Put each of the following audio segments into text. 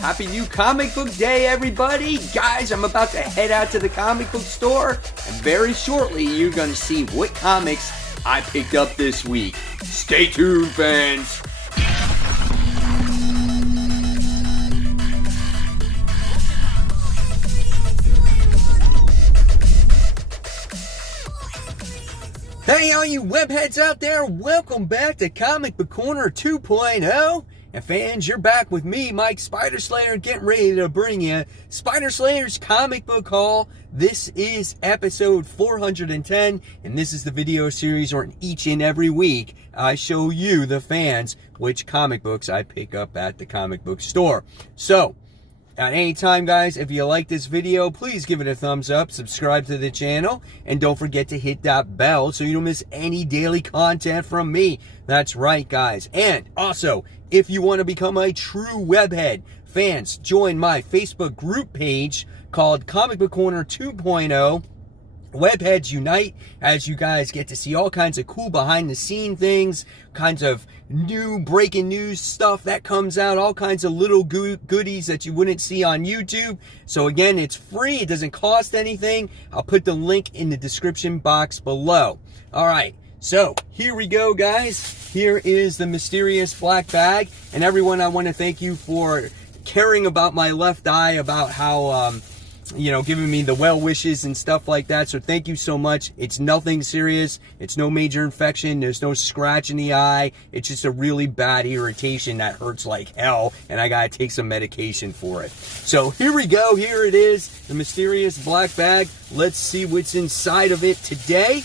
Happy new comic book day, everybody. Guys, I'm about to head out to the comic book store, and very shortly you're going to see what comics I picked up this week. Stay tuned, fans. Hey, all you webheads out there, welcome back to Comic Book Corner 2.0. And fans, you're back with me, Mike Spider Slayer, getting ready to bring you Spider Slayer's comic book haul. This is episode 410, and this is the video series where each and every week I show you, the fans, which comic books I pick up at the comic book store. So, at any time, guys, if you like this video, please give it a thumbs up, subscribe to the channel, and don't forget to hit that bell so you don't miss any daily content from me. That's right, guys. And also, if you want to become a true webhead, fans, join my Facebook group page called Comic Book Corner 2.0. Webheads unite, as you guys get to see all kinds of cool behind the scene things, kinds of new breaking news stuff that comes out, all kinds of little goodies that you wouldn't see on YouTube. So again, it's free, it doesn't cost anything. I'll put the link in the description box below. All right, so here we go, guys. Here is the mysterious black bag, and everyone, I want to thank you for caring about my left eye, about how giving me the well wishes and stuff like that. So thank you so much. It's nothing serious. It's no major infection. There's no scratch in the eye. It's just a really bad irritation that hurts like hell, and I gotta take some medication for it. So here we go. Here it is, the mysterious black bag. Let's see what's inside of it today.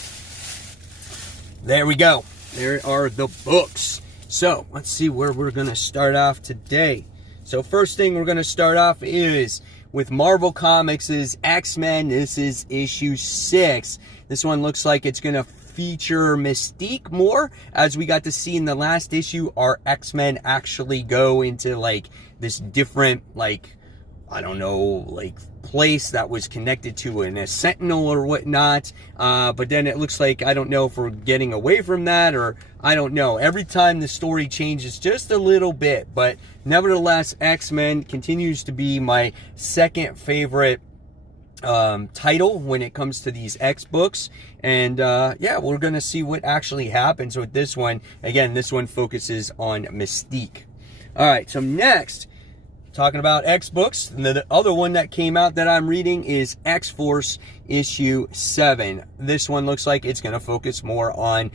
There we go. There are the books. So let's see where we're gonna start off today. So first thing we're gonna start off is with Marvel Comics' X-Men. This is issue 6. This one looks like it's going to feature Mystique more. As we got to see in the last issue, our X-Men actually go into like this different, like, I don't know, like place that was connected to a sentinel or whatnot. But then it looks like, I don't know if we're getting away from that, or I don't know. Every time the story changes just a little bit, but nevertheless, X-Men continues to be my second favorite title when it comes to these X books. And yeah, we're gonna see what actually happens with this one. Again, this one focuses on Mystique. All right, so next, talking about X books, and the other one that came out that I'm reading is X-Force issue 7. This one looks like it's going to focus more on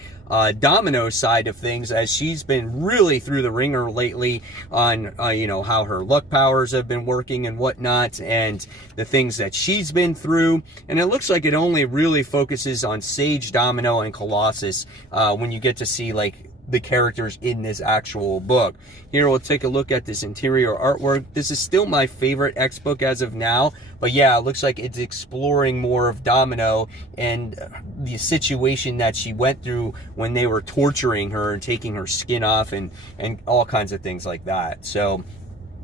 Domino's side of things, as she's been really through the ringer lately on how her luck powers have been working and whatnot, and the things that she's been through. And it looks like it only really focuses on Sage, Domino, and Colossus when you get to see like the characters in this actual book. Here we'll take a look at this interior artwork. This is still my favorite X book as of now, but yeah, it looks like it's exploring more of Domino and the situation that she went through when they were torturing her and taking her skin off and all kinds of things like that. So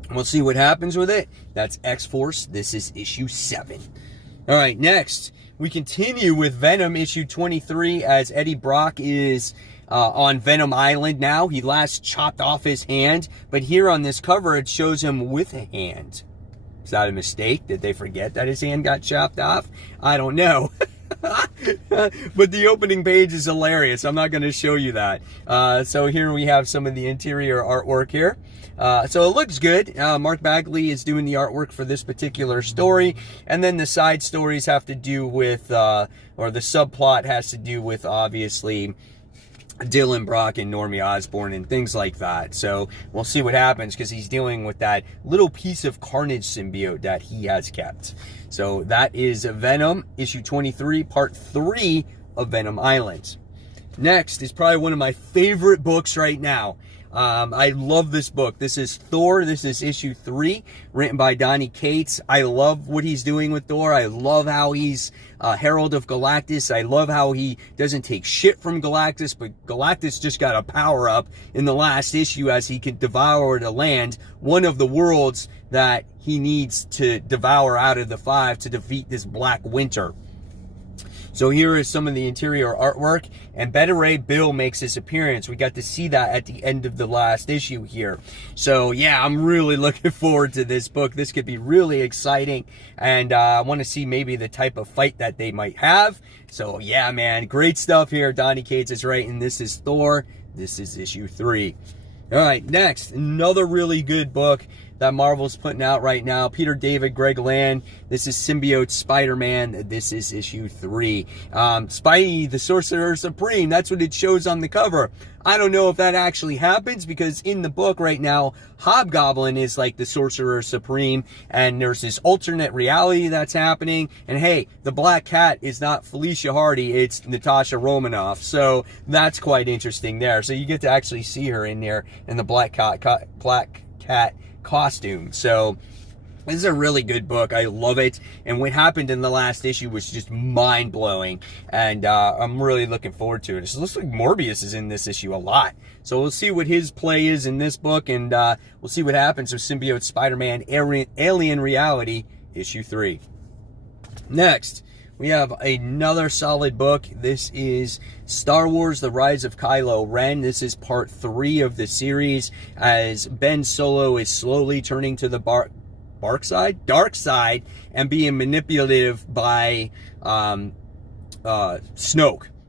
we'll see what happens with it. That's X-Force. This is issue 7. All right, next we continue with Venom issue 23, as Eddie Brock is on Venom Island now. He last chopped off his hand, but here on this cover it shows him with a hand. Is that a mistake? Did they forget that his hand got chopped off? I don't know. But the opening page is hilarious. I'm not going to show you that. So here we have some of the interior artwork here. So it looks good. Mark Bagley is doing the artwork for this particular story. And then the side stories have to do with, or the subplot has to do with, obviously, Dylan Brock and Normie Osborn and things like that. So we'll see what happens, because he's dealing with that little piece of Carnage symbiote that he has kept. So that is Venom issue 23, part 3 of Venom Island. Next is probably one of my favorite books right now. I love this book. This is Thor. This is issue 3, written by Donny Cates. I love what he's doing with Thor. I love how he's Herald of Galactus. I love how he doesn't take shit from Galactus, but Galactus just got a power-up in the last issue, as he can devour the land, one of the worlds that he needs to devour out of the 5 to defeat this Black Winter. So here is some of the interior artwork, and Beta Ray Bill makes his appearance. We got to see that at the end of the last issue here. So yeah, I'm really looking forward to this book. This could be really exciting, and I want to see maybe the type of fight that they might have. So yeah, man, great stuff here. Donny Cates is writing. This is Thor. This is issue 3. All right, next, another really good book that Marvel's putting out right now. Peter David, Greg Land. This is Symbiote Spider-Man. This is issue 3. Spidey, the Sorcerer Supreme. That's what it shows on the cover. I don't know if that actually happens, because in the book right now, Hobgoblin is like the Sorcerer Supreme, and there's this alternate reality that's happening. And hey, the Black Cat is not Felicia Hardy, it's Natasha Romanoff. So that's quite interesting there. So you get to actually see her in there in the Black Cat costume. So this is a really good book. I love it. And what happened in the last issue was just mind-blowing. And I'm really looking forward to it. It looks like Morbius is in this issue a lot. So we'll see what his play is in this book. And we'll see what happens with Symbiote Spider-Man Alien Reality, issue 3. Next, we have another solid book. This is Star Wars: The Rise of Kylo Ren. This is part 3 of the series, as Ben Solo is slowly turning to the dark side and being manipulative by Snoke.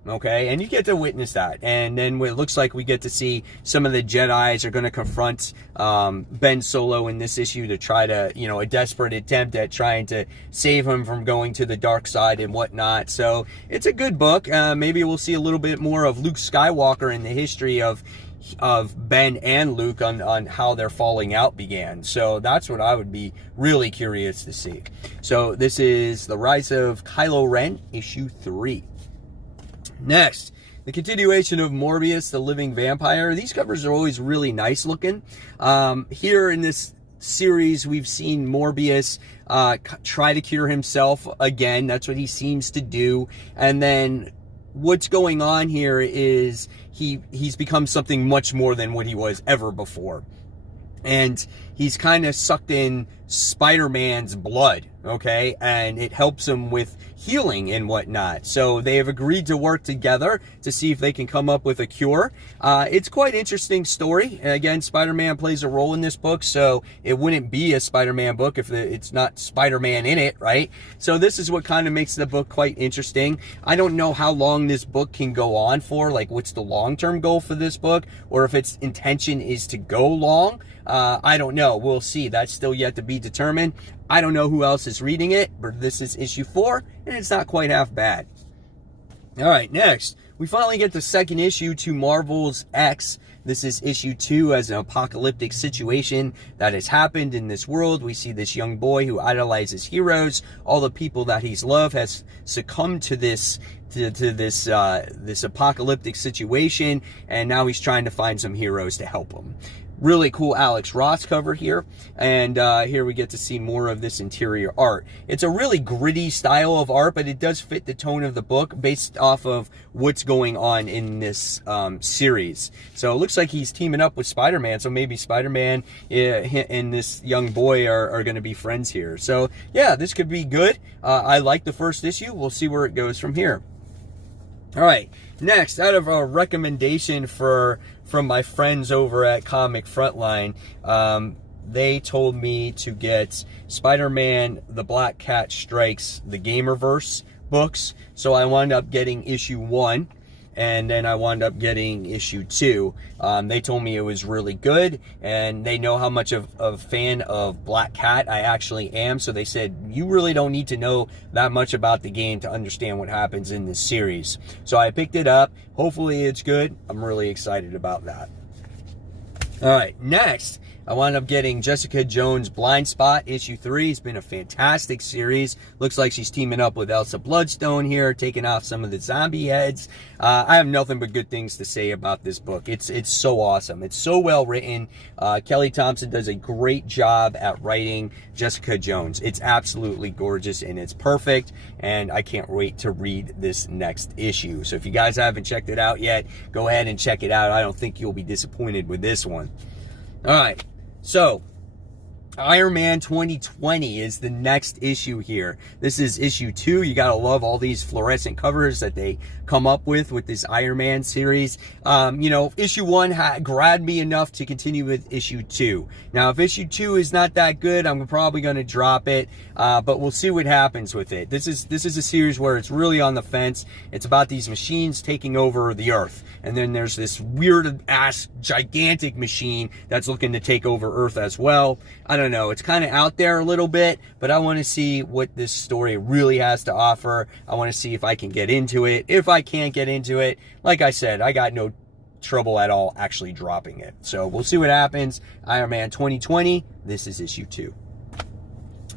Okay, and you get to witness that. And then it looks like we get to see some of the Jedis are going to confront Ben Solo in this issue to try to, a desperate attempt at trying to save him from going to the dark side and whatnot. So it's a good book. Maybe we'll see a little bit more of Luke Skywalker in the history of Ben and Luke on how their falling out began. So that's what I would be really curious to see. So this is The Rise of Kylo Ren, issue 3. Next, the continuation of Morbius, the Living Vampire. These covers are always really nice looking. Here in this series, we've seen Morbius try to cure himself again. That's what he seems to do. And then what's going on here is he's become something much more than what he was ever before. And he's kind of sucked in Spider-Man's blood, okay? And it helps him with healing and whatnot. So they have agreed to work together to see if they can come up with a cure. It's quite an interesting story. And again, Spider-Man plays a role in this book, so it wouldn't be a Spider-Man book if it's not Spider-Man in it, right? So this is what kind of makes the book quite interesting. I don't know how long this book can go on for, like what's the long-term goal for this book, or if its intention is to go long. I don't know. We'll see. That's still yet to be determined. I don't know who else is reading it, but this is issue 4, and it's not quite half bad. All right, next, we finally get the second issue to Marvel's X. This is issue 2, as an apocalyptic situation that has happened in this world. We see this young boy who idolizes heroes. All the people that he's loved has succumbed to this this apocalyptic situation, and now he's trying to find some heroes to help him. Really cool Alex Ross cover here, and here we get to see more of this interior art. It's a really gritty style of art, but it does fit the tone of the book based off of what's going on in this series. So it looks like he's teaming up with Spider-Man, so maybe Spider-Man and this young boy are going to be friends here. So yeah, this could be good. I like the first issue. We'll see where it goes from here. All right, next, out of a recommendation from my friends over at Comic Frontline, they told me to get Spider-Man, The Black Cat Strikes, the Gamerverse books. So I wound up getting issue 1, and then I wound up getting issue 2. They told me it was really good, and they know how much of a fan of Black Cat I actually am, so they said, you really don't need to know that much about the game to understand what happens in this series. So I picked it up. Hopefully it's good. I'm really excited about that. All right, next, I wound up getting Jessica Jones Blind Spot, issue 3. It's been a fantastic series. Looks like she's teaming up with Elsa Bloodstone here, taking off some of the zombie heads. I have nothing but good things to say about this book. It's so awesome. It's so well written. Kelly Thompson does a great job at writing Jessica Jones. It's absolutely gorgeous, and it's perfect, and I can't wait to read this next issue. So if you guys haven't checked it out yet, go ahead and check it out. I don't think you'll be disappointed with this one. All right. So, Iron Man 2020 is the next issue here. This is issue 2. You gotta love all these fluorescent covers that they come up with this Iron Man series. Issue 1 grabbed me enough to continue with issue 2. Now, if issue 2 is not that good, I'm probably gonna drop it, but we'll see what happens with it. This is a series where it's really on the fence. It's about these machines taking over the Earth, and then there's this weird-ass gigantic machine that's looking to take over Earth as well. I don't know, it's kind of out there a little bit, but I want to see what this story really has to offer. I want to see if I can get into it. If I can't get into it, like I said, I got no trouble at all actually dropping it. So we'll see what happens. Iron Man 2020, this is issue 2.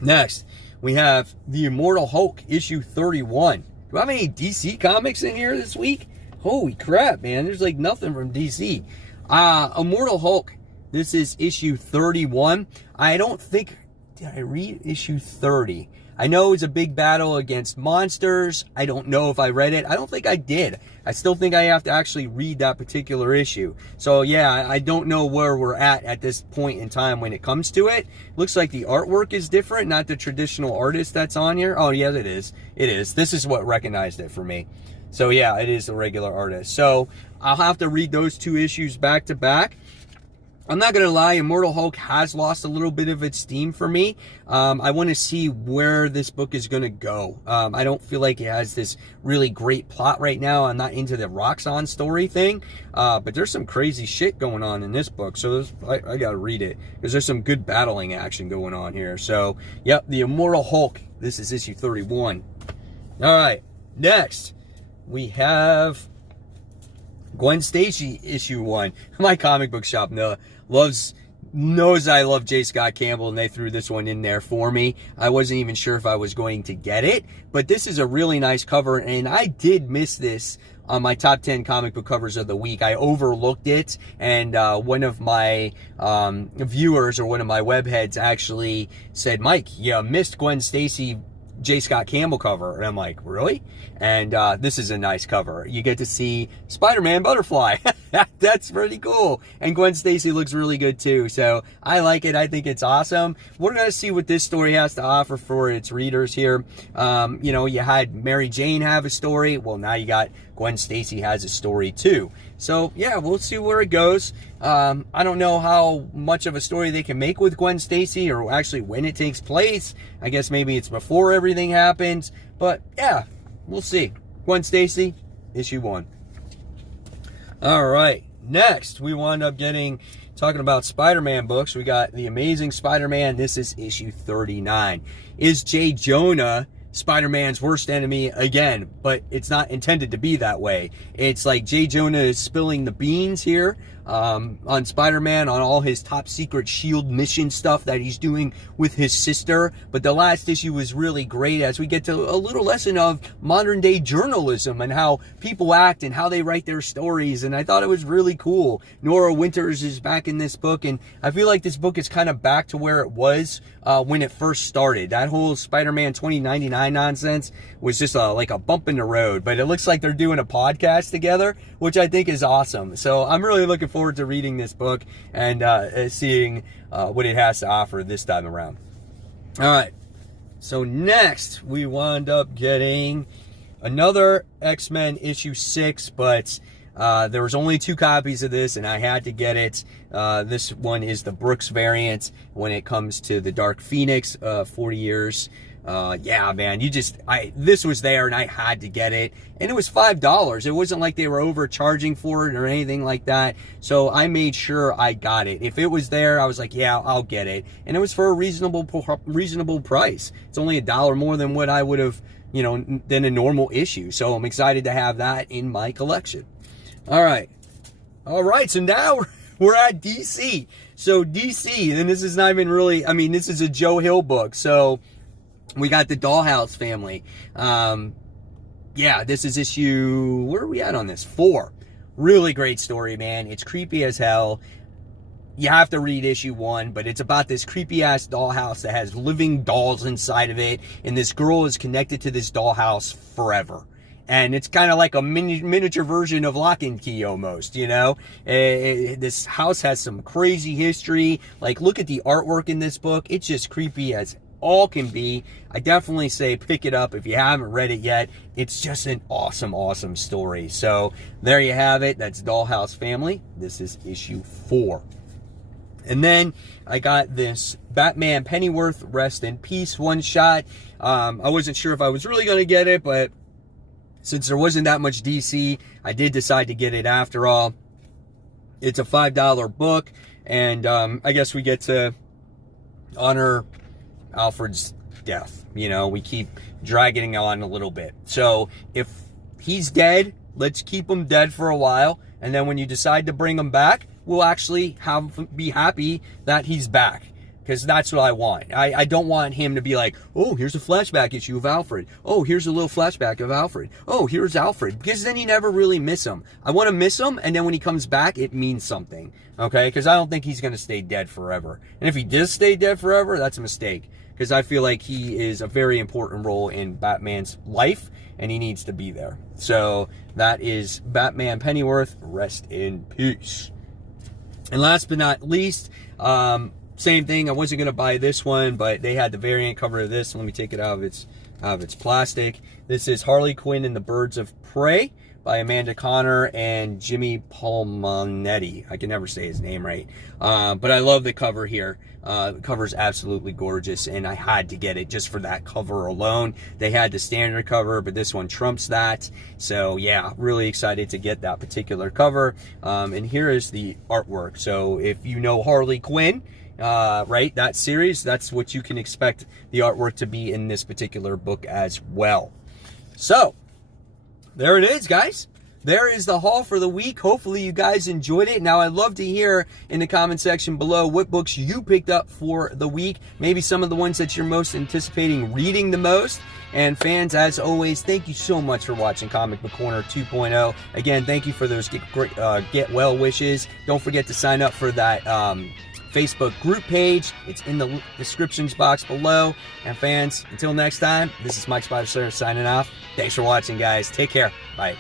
Next, we have the Immortal Hulk, issue 31. Do I have any DC comics in here this week? Holy crap, man, there's like nothing from DC. Immortal Hulk, this is issue 31. I don't think, did I read issue 30? I know it was a big battle against monsters. I don't know if I read it. I don't think I did. I still think I have to actually read that particular issue. So yeah, I don't know where we're at this point in time when it comes to it. Looks like the artwork is different, not the traditional artist that's on here. Oh yeah, it is. It is. This is what recognized it for me. So yeah, it is a regular artist. So I'll have to read those 2 issues back to back. I'm not going to lie, Immortal Hulk has lost a little bit of its steam for me. I want to see where this book is going to go. I don't feel like it has this really great plot right now. I'm not into the Roxxon story thing, but there's some crazy shit going on in this book. So I got to read it because there's some good battling action going on here. So, yep, the Immortal Hulk. This is issue 31. All right, next we have Gwen Stacy, issue 1. My comic book shop knows I love J. Scott Campbell, and they threw this one in there for me. I wasn't even sure if I was going to get it, but this is a really nice cover, and I did miss this on my top 10 comic book covers of the week. I overlooked it, and one of my viewers or one of my webheads actually said, Mike, you missed Gwen Stacy J. Scott Campbell cover. And I'm like, really? And this is a nice cover. You get to see Spider-Man Butterfly. That's pretty cool. And Gwen Stacy looks really good too. So I like it. I think it's awesome. We're going to see what this story has to offer for its readers here. You had Mary Jane have a story. Well, now you got Gwen Stacy has a story too. So yeah, we'll see where it goes. I don't know how much of a story they can make with Gwen Stacy, or actually when it takes place. I guess maybe it's before everything happens. But yeah, we'll see. Gwen Stacy, issue 1. All right, next we wound up talking about Spider-Man books. We got The Amazing Spider-Man. This is issue 39. Is J. Jonah Spider-Man's worst enemy again? But it's not intended to be that way. It's like J. Jonah is spilling the beans here on Spider-Man, on all his top secret SHIELD mission stuff that he's doing with his sister. But the last issue was really great as we get to a little lesson of modern day journalism and how people act and how they write their stories. And I thought it was really cool. Nora Winters is back in this book, and I feel like this book is kind of back to where it was when it first started. That whole Spider-Man 2099 nonsense was just like a bump in the road, but it looks like they're doing a podcast together, which I think is awesome. So I'm really looking forward to reading this book and seeing what it has to offer this time around. All right, so next we wound up getting another X-Men issue 6, but there was only 2 copies of this and I had to get it. This one is the Brooks variant when it comes to the Dark Phoenix, 40 years. Yeah, man, this was there and I had to get it, and it was $5. It wasn't like they were overcharging for it or anything like that. So I made sure I got it. If it was there, I was like, yeah, I'll get it. And it was for a reasonable price. It's only $1 more than what I would have, than a normal issue. So I'm excited to have that in my collection. All right. So now we're at DC. So DC, and this is not even really, this is a Joe Hill book. So we got the Dollhouse Family. Yeah, this is issue, where are we at on this? 4. Really great story, man. It's creepy as hell. You have to read issue 1, but it's about this creepy-ass dollhouse that has living dolls inside of it, and this girl is connected to this dollhouse forever. And it's kind of like a miniature version of Lock and Key almost, you know? This house has some crazy history. Like, look at the artwork in this book. It's just creepy as all can be. I definitely say pick it up if you haven't read it yet. It's just an awesome, awesome story. So there you have it. That's Dollhouse Family. This is issue 4. And then I got this Batman Pennyworth Rest in Peace one-shot. I wasn't sure if I was really going to get it, but since there wasn't that much DC, I did decide to get it after all. It's a $5 book, and I guess we get to honor Alfred's death. You know, we keep dragging on a little bit. So if he's dead, let's keep him dead for a while, and then when you decide to bring him back, we'll actually be happy that he's back, because that's what I want. I don't want him to be like, oh, here's a flashback issue of Alfred. Oh, here's a little flashback of Alfred. Oh, here's Alfred. Because then you never really miss him. I want to miss him, and then when he comes back, it means something. Okay? Because I don't think he's going to stay dead forever. And if he does stay dead forever, that's a mistake. Because I feel like he is a very important role in Batman's life, and he needs to be there. So that is Batman Pennyworth, Rest in Peace. And last but not least, same thing. I wasn't going to buy this one, but they had the variant cover of this. Let me take it out of its plastic. This is Harley Quinn and the Birds of Prey by Amanda Connor and Jimmy Palmionetti. I can never say his name right. But I love the cover here. The cover is absolutely gorgeous, and I had to get it just for that cover alone. They had the standard cover, but this one trumps that. So yeah, really excited to get that particular cover. And here is the artwork. So if you know Harley Quinn, right, that series, that's what you can expect the artwork to be in this particular book as well. So there it is, guys. There is the haul for the week. Hopefully you guys enjoyed it. Now, I'd love to hear in the comment section below what books you picked up for the week. Maybe some of the ones that you're most anticipating reading the most. And fans, as always, thank you so much for watching Comic Book Corner 2.0. Again, thank you for those get well wishes. Don't forget to sign up for that Facebook group page. It's in the descriptions box below. And fans, until next time, this is Mike Spiderslayer signing off. Thanks for watching, guys. Take care. Bye.